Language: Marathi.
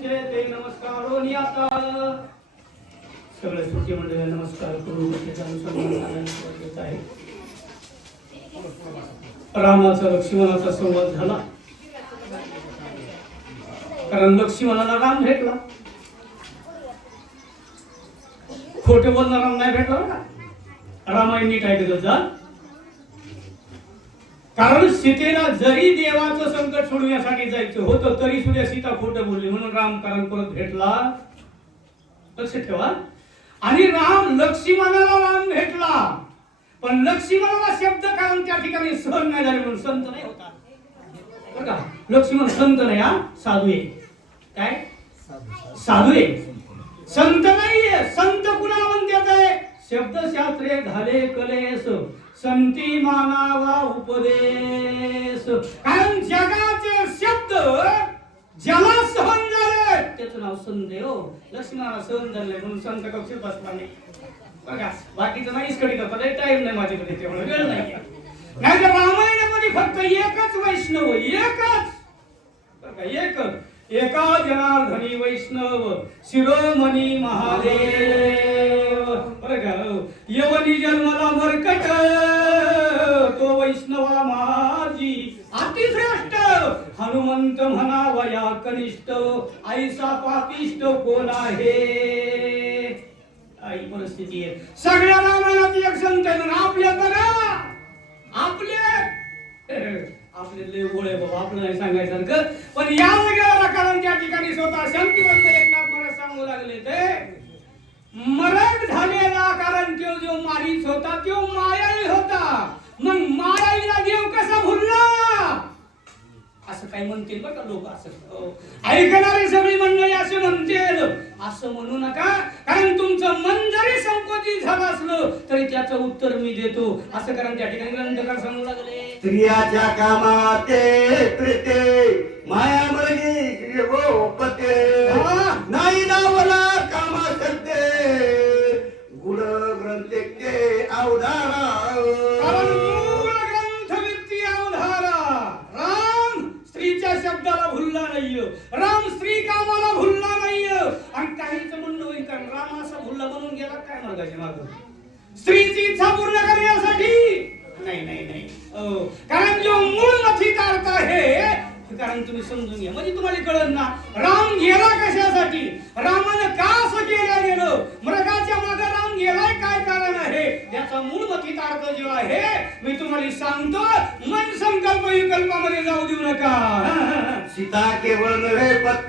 तुमचे ते नमस्कारो नियाता सगळे सुट्टी मंडळी नमस्कार करू त्याचा सन्मान करायचा आहे. रामाचा लक्ष्मणाचा संवाद झाला, कारण लक्ष्मणाला राम भेटला. खोटे बोलणारा नाही भेटला का? रामायण नीट ऐकत जा. कारण सीतेला जरी देवाचं संकट सोडवण्यासाठी जायचं होतं तरी सुद्धा सीता खोटं बोलली, म्हणून राम कारण परत भेटला. लक्ष ठेवा. आणि लक्ष्मणाला राम भेटला, पण लक्ष्मणाला शब्द कारण त्या ठिकाणी सहन नाही झाले, म्हणून संत नाही होता. बघा, लक्ष्मण संत नाही, हा साधू आहे. काय साधू आहे, संत नाहीये. संत कुणाला म्हणतात आहे? शब्दशास्त्रे झाले कलेस, संती मानावा उपदेश. कारण जगाचे शब्द ज्याला सहन झाले त्याचं नाव संत आहे. हो, लक्ष्मणाला सहन झाले म्हणून संत कक्षेत बसला नाही. बघा, बाकीचं नाहीच कधी करता, टाइम नाही माझ्याकडे, तेवढा वेळ नाही. नाही तर रामायणामध्ये फक्त एकच वैष्णव, एकच बघा, एकच एका जनार्दनी वैष्णव शिरोमणी महादेव. बरं का, यवनी जन्मला मरकट तो वैष्णवा माझी अतिश्रेष्ठ. हनुमंत म्हणावया कनिष्ठ, ऐसा पापिष्ट कोण आहे? आई परिस्थिती आहे. सगळ्या रामायणात एक संत आहे, आपल्या बघा, आपले लय गोळे बाबा, आपलं नाही सांगायसारखं. पण या वगैरे कारण त्या ठिकाणी स्वतः शांतिवंत एकनाथ महाराज सांगू लागले ते मरण झालेला, कारण तो जो मारीच होता तो मायाळी होता. मग मायाळीला देव कसा भुलला असं काही म्हणतील बघा लोक. असं ऐकणारे सगळी मंडळी असे म्हणतील. असं म्हणू नका, कारण तुमचं मन जरी संकोचित झालं असलं तरी त्याचं उत्तर मी देतो. असं कारण त्या ठिकाणी ग्रंथकार सांगू लागले, स्त्रियाच्या कामाते प्रीते माया मरगी गोपते नाही नावला कामा करते गुण ग्रंथके अवधारा. कारण मूळ ग्रंथ व्यक्ती अवधारा. राम स्त्रीच्या शब्दाला भुलला नाहीये, राम स्त्री कामाला भुलला नाहीये. आणि काहीच म्हणणं होईल, कारण राम असा भुलला म्हणून गेला काय मार्गाच्या मागं? स्त्रीची इच्छा पूर्ण करण्यासाठी नाही नाही नाही. कारण जो मूळ नथितार्थ आहे, कारण तुम्ही समजून घ्या, म्हणजे तुम्हाला कळत ना राम गेला कशासाठी, रामानं का असं केलं गेलं, मृगाच्या मागे राम गेलाय काय कारण आहे, याचा मूळ नथितार्थ जो आहे मी तुम्हाला सांगतो. मन संकल्प विकल्पामध्ये जाऊ देऊ नका. सीता केवळ नव्हे